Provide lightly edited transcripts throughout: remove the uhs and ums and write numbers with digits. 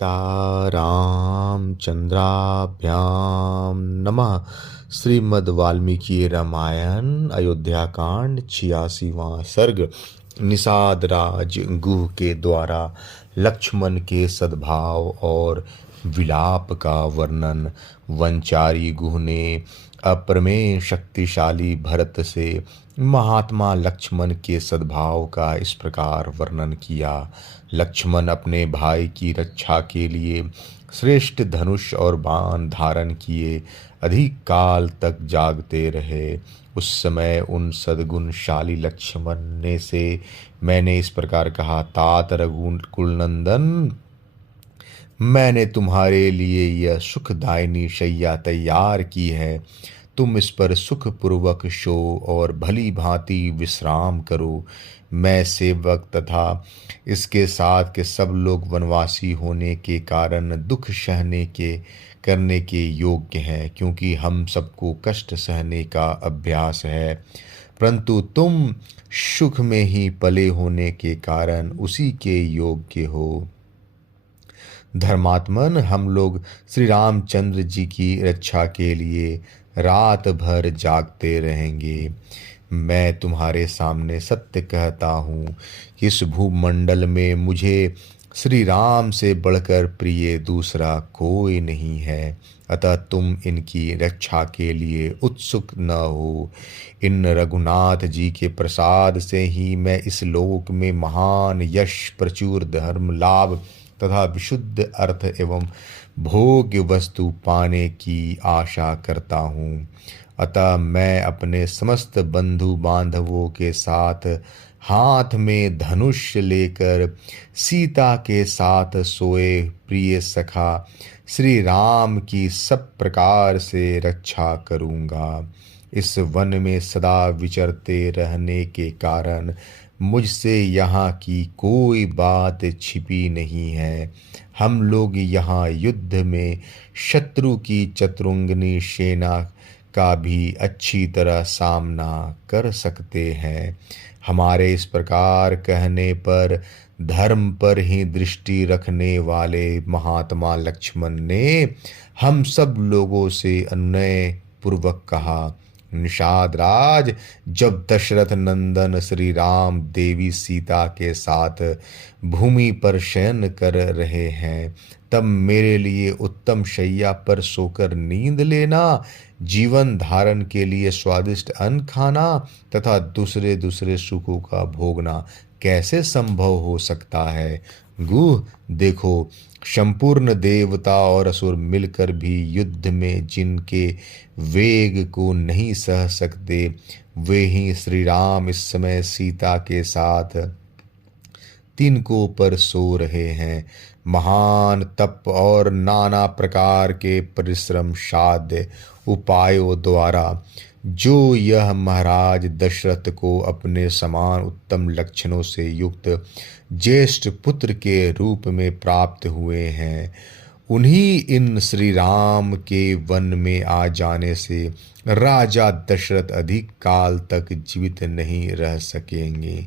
तारामचंद्राभ्यां नमः। श्रीमद् वाल्मीकि रामायण अयोध्या कांड 86वां सर्ग। निषाद राज गुह के द्वारा लक्ष्मण के सद्भाव और विलाप का वर्णन। वनचारी गुह ने अप्रमेय शक्तिशाली भरत से महात्मा लक्ष्मण के सद्भाव का इस प्रकार वर्णन किया। लक्ष्मण अपने भाई की रक्षा के लिए श्रेष्ठ धनुष और बाण धारण किए अधिक काल तक जागते रहे। उस समय उन सद्गुणशाली लक्ष्मण ने से मैंने इस प्रकार कहा, तात रघुकुल नंदन, मैंने तुम्हारे लिए यह सुखदायिनी शैया तैयार की है। तुम इस पर सुखपूर्वक सो और भली भांति विश्राम करो। मैं सेवक तथा इसके साथ के सब लोग वनवासी होने के कारण दुख सहने के करने के योग्य हैं, क्योंकि हम सबको कष्ट सहने का अभ्यास है। परंतु तुम सुख में ही पले होने के कारण उसी के योग्य हो। धर्मात्मन, हम लोग श्री रामचंद्र जी की रक्षा के लिए रात भर जागते रहेंगे। मैं तुम्हारे सामने सत्य कहता हूँ कि इस भूमंडल में मुझे श्री राम से बढ़कर प्रिय दूसरा कोई नहीं है। अतः तुम इनकी रक्षा के लिए उत्सुक न हो। इन रघुनाथ जी के प्रसाद से ही मैं इस लोक में महान यश, प्रचुर धर्म लाभ तथा विशुद्ध अर्थ एवं भोग्य वस्तु पाने की आशा करता हूँ। अतः मैं अपने समस्त बंधु बांधवों के साथ हाथ में धनुष लेकर सीता के साथ सोए प्रिय सखा श्री राम की सब प्रकार से रक्षा करूँगा। इस वन में सदा विचरते रहने के कारण मुझसे यहाँ की कोई बात छिपी नहीं है। हम लोग यहाँ युद्ध में शत्रु की चतुरंगिनी सेना का भी अच्छी तरह सामना कर सकते हैं। हमारे इस प्रकार कहने पर धर्म पर ही दृष्टि रखने वाले महात्मा लक्ष्मण ने हम सब लोगों से अनुनय पूर्वक कहा, निषाद राज, जब दशरथ नंदन श्री राम देवी सीता के साथ भूमि पर शयन कर रहे हैं, तब मेरे लिए उत्तम शैया पर सोकर नींद लेना, जीवन धारण के लिए स्वादिष्ट अन्न खाना तथा दूसरे दूसरे सुखों का भोगना कैसे संभव हो सकता है। गुह, देखो, संपूर्ण देवता और असुर मिलकर भी युद्ध में जिनके वेग को नहीं सह सकते, वे ही श्री राम इस समय सीता के साथ तिनकों पर सो रहे हैं। महान तप और नाना प्रकार के परिश्रम साध्य उपायों द्वारा जो यह महाराज दशरथ को अपने समान उत्तम लक्षणों से युक्त ज्येष्ठ पुत्र के रूप में प्राप्त हुए हैं, उन्हीं इन श्री राम के वन में आ जाने से राजा दशरथ अधिक काल तक जीवित नहीं रह सकेंगे।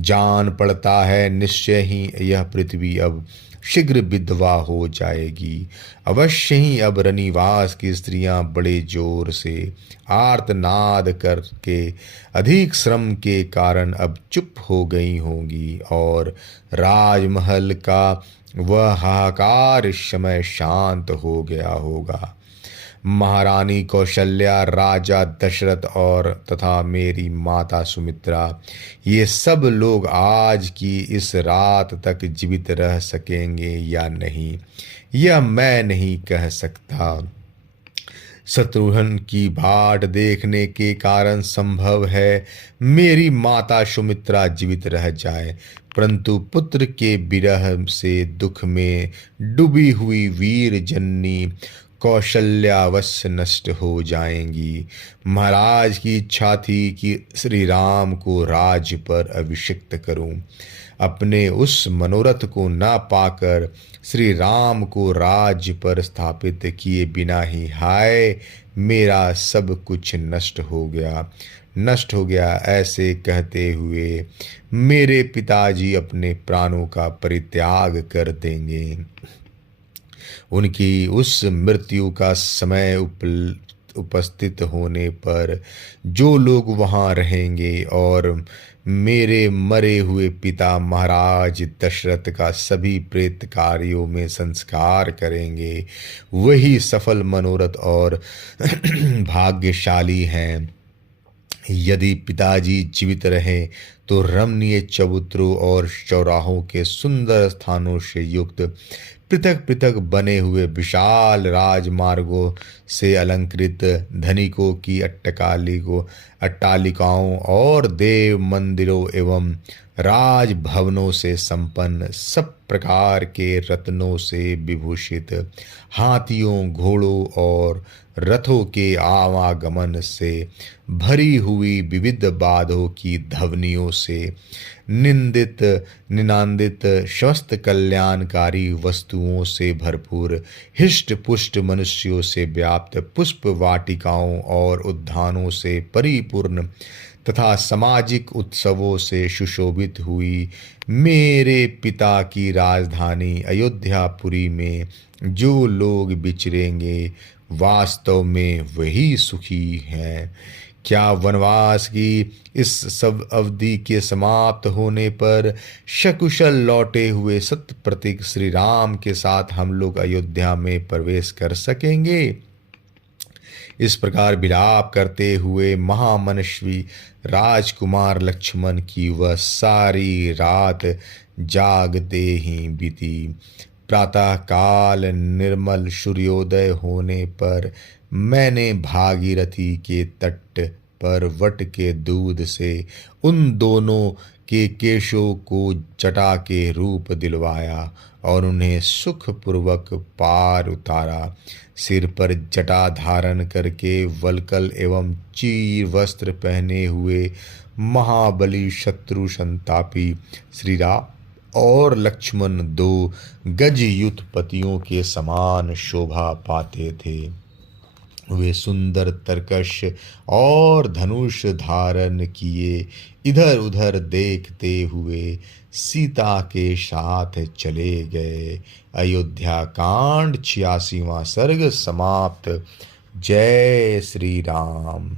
जान पड़ता है निश्चय ही यह पृथ्वी अब शीघ्र विधवा हो जाएगी। अवश्य ही अब रनिवास की स्त्रियां बड़े जोर से आर्तनाद करके अधिक श्रम के कारण अब चुप हो गई होंगी और राजमहल का वह हाहाकार इस समय शांत हो गया होगा। महारानी कौशल्या, राजा दशरथ और तथा मेरी माता सुमित्रा, ये सब लोग आज की इस रात तक जीवित रह सकेंगे या नहीं, यह मैं नहीं कह सकता। शत्रुघ्न की बाट देखने के कारण संभव है मेरी माता सुमित्रा जीवित रह जाए, परंतु पुत्र के विरह से दुख में डूबी हुई वीर जननी कौशल्या अवश्य नष्ट हो जाएंगी। महाराज की इच्छा थी कि श्री राम को राज्य पर अभिषिक्त करूं। अपने उस मनोरथ को न पाकर श्री राम को राज्य पर स्थापित किए बिना ही हाय मेरा सब कुछ नष्ट हो गया, नष्ट हो गया। ऐसे कहते हुए मेरे पिताजी अपने प्राणों का परित्याग कर देंगे। उनकी उस मृत्यु का समय उपस्थित होने पर जो लोग वहाँ रहेंगे और मेरे मरे हुए पिता महाराज दशरथ का सभी प्रेत कार्यों में संस्कार करेंगे, वही सफल मनोरथ और भाग्यशाली हैं। यदि पिताजी जीवित रहे तो रमणीय चबूतरों और चौराहों के सुंदर स्थानों से युक्त पृथक पृथक बने हुए विशाल राजमार्गों से अलंकृत धनिकों की अट्टालिकाओं और देव मंदिरों एवं राजभवनों से संपन्न सब प्रकार के रत्नों से विभूषित हाथियों, घोड़ों और रथों के आवागमन से भरी हुई विविध बाधों की ध्वनियों से निनांदित स्वस्थ कल्याणकारी वस्तुओं से भरपूर हिष्ट पुष्ट मनुष्यों से व्याप्त पुष्प वाटिकाओं और उद्यानों से परिपूर्ण तथा सामाजिक उत्सवों से सुशोभित हुई मेरे पिता की राजधानी अयोध्यापुरी में जो लोग विचरेंगे, वास्तव में वही सुखी हैं। क्या वनवास की इस सब अवधि के समाप्त होने पर सकुशल लौटे हुए सत्य प्रतीक श्री राम के साथ हम लोग अयोध्या में प्रवेश कर सकेंगे? इस प्रकार विलाप करते हुए महामनस्वी राजकुमार लक्ष्मण की वह सारी रात जागते ही बीती। प्रातः काल निर्मल सूर्योदय होने पर मैंने भागीरथी के तट पर वट के दूध से उन दोनों के केशों को जटा के रूप दिलवाया और उन्हें सुखपूर्वक पार उतारा। सिर पर जटा धारण करके वल्कल एवं चीर वस्त्र पहने हुए महाबली शत्रु संतापी श्री राम और लक्ष्मण दो गजयुत पतियों के समान शोभा पाते थे। वे सुंदर तरकश और धनुष धारण किए इधर उधर देखते हुए सीता के साथ चले गए। अयोध्या कांड 86वां सर्ग समाप्त। जय श्री राम।